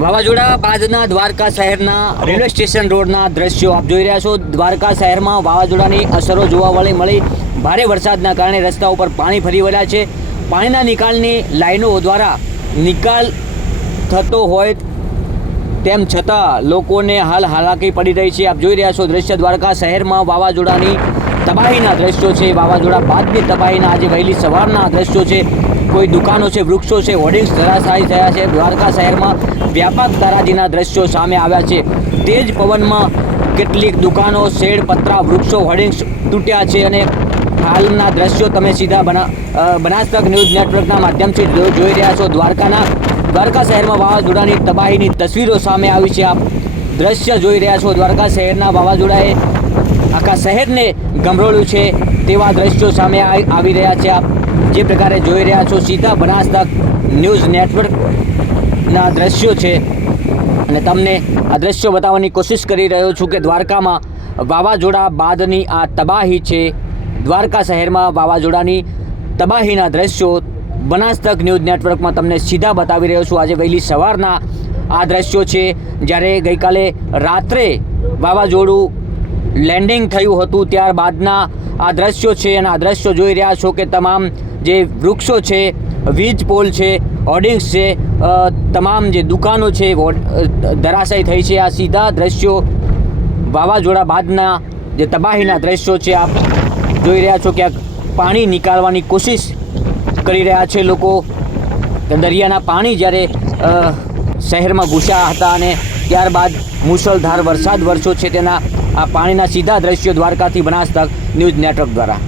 વાવાઝોડા બાદના દ્વારકા શહેરના રેલવે સ્ટેશન રોડના દ્રશ્યો આપ જોઈ રહ્યા છો। દ્વારકા શહેરમાં વાવાઝોડાની અસરો જોવા મળી। ભારે વરસાદના કારણે રસ્તા ઉપર પાણી ફરી વળ્યા છે। પાણીના નિકાલની લાઈનો દ્વારા નિકાલ થતો હોય તેમ છતાં લોકોને હાલ હાલાકી પડી રહી છે। આપ જોઈ રહ્યા છો દ્રશ્ય દ્વારકા શહેરમાં વાવાઝોડાની તબાહીના દ્રશ્યો છે। વાવાઝોડા બાદની તબાહીના આજે વહેલી સવારના દ્રશ્યો છે। કોઈ દુકાનો છે, વૃક્ષો છે, હોર્ડિંગ્સ ધરાશાયી થયા છે। દ્વારકા શહેરમાં વ્યાપક તારાજીના દ્રશ્યો સામે આવ્યા છે। તેજ પવનમાં કેટલીક દુકાનો, શેડ, પતરા, વૃક્ષો, હોર્ડિંગ્સ તૂટ્યા છે અને હાલના દ્રશ્યો તમે સીધા બનાસતક ન્યૂઝ નેટવર્કના માધ્યમથી જોઈ રહ્યા છો। દ્વારકા શહેરમાં વાવાઝોડાની તબાહીની તસવીરો સામે આવી છે। આપ દ્રશ્ય જોઈ રહ્યા છો। દ્વારકા શહેરના વાવાઝોડાએ આખા શહેરને ગમરોળ્યું છે તેવા દ્રશ્યો સામે આવી રહ્યા છે। આપ જે પ્રકારે જોઈ રહ્યા છો સીધા બનાસતક ન્યૂઝ નેટવર્કના દ્રશ્યો છે અને તમને આ દ્રશ્યો બતાવવાની કોશિશ કરી રહ્યો છું કે દ્વારકામાં વાવાઝોડા બાદની આ તબાહી છે। દ્વારકા શહેરમાં વાવાઝોડાની તબાહીના દ્રશ્યો બનાસતક ન્યૂઝ નેટવર્કમાં તમને સીધા બતાવી રહ્યો છું। આજે વહેલી સવારના આ દ્રશ્યો છે, જ્યારે ગઈકાલે રાત્રે વાવાઝોડું લેન્ડિંગ થયું હતું ત્યારબાદના આ દ્રશ્યો છે અને આ દ્રશ્યો જોઈ રહ્યા છો કે તમામ જે વૃક્ષો છે, વીજ પોલ છે, હોર્ડિંગ્સ છે, તમામ જે દુકાનો છે ધરાશાયી થઈ છે। આ સીધા દ્રશ્યો વાવાઝોડા બાદના જે તબાહીના દ્રશ્યો છે। આપ જોઈ રહ્યા છો ક્યાંક પાણી નિકાળવાની કોશિશ કરી રહ્યા છે લોકો। દરિયાના પાણી જ્યારે શહેરમાં ઘૂસ્યા હતા અને ત્યારબાદ મુશળધાર વરસાદ વરસ્યો છે તેના આ પાણીના સીધા દ્રશ્યો દ્વારકાથી બનાસતક ન્યૂઝ નેટવર્ક દ્વારા।